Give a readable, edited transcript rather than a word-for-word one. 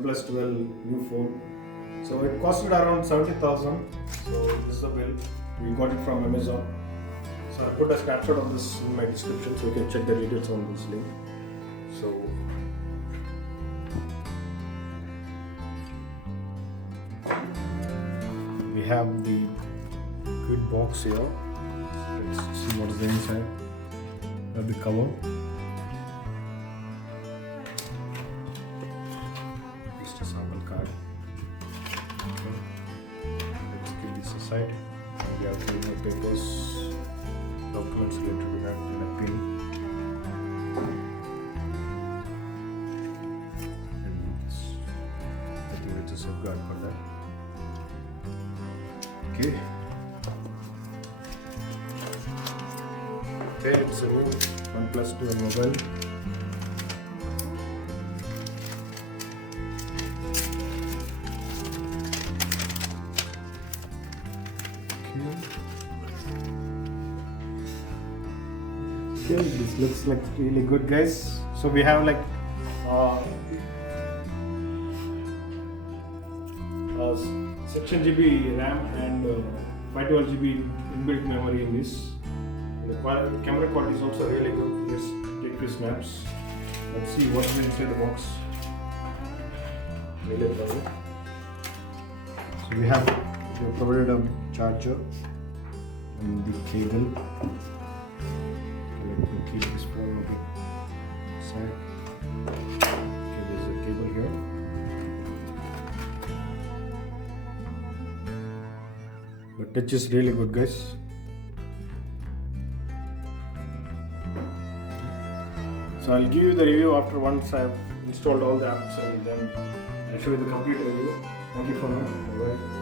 OnePlus 12 new phone. So it costed around 70,000. So this is the bill. We got it from Amazon. So I put a snapshot of this in my description so you can check the details on this link. So we have the good box here. Let's see what is the inside. We have the cover. Just a sample card. Okay. Let's keep this aside. We have to my papers, documents related to that in a pin. And I think it's a safeguard for that. Okay. Okay, it's a new OnePlus 12 mobile. Okay, this looks like really good, guys. So we have like 16 GB RAM and 512 GB inbuilt memory in this. The camera quality is also really good. Let's take few snaps. Let's see what's inside the box. Really problem. So we have provided a charger and the cable. Let me keep this phone aside. Okay, there's a cable here. But touch is really good, guys. So I'll give you the review after once I've installed all the apps and then I'll show you the complete review. Thank you for now. Bye-bye.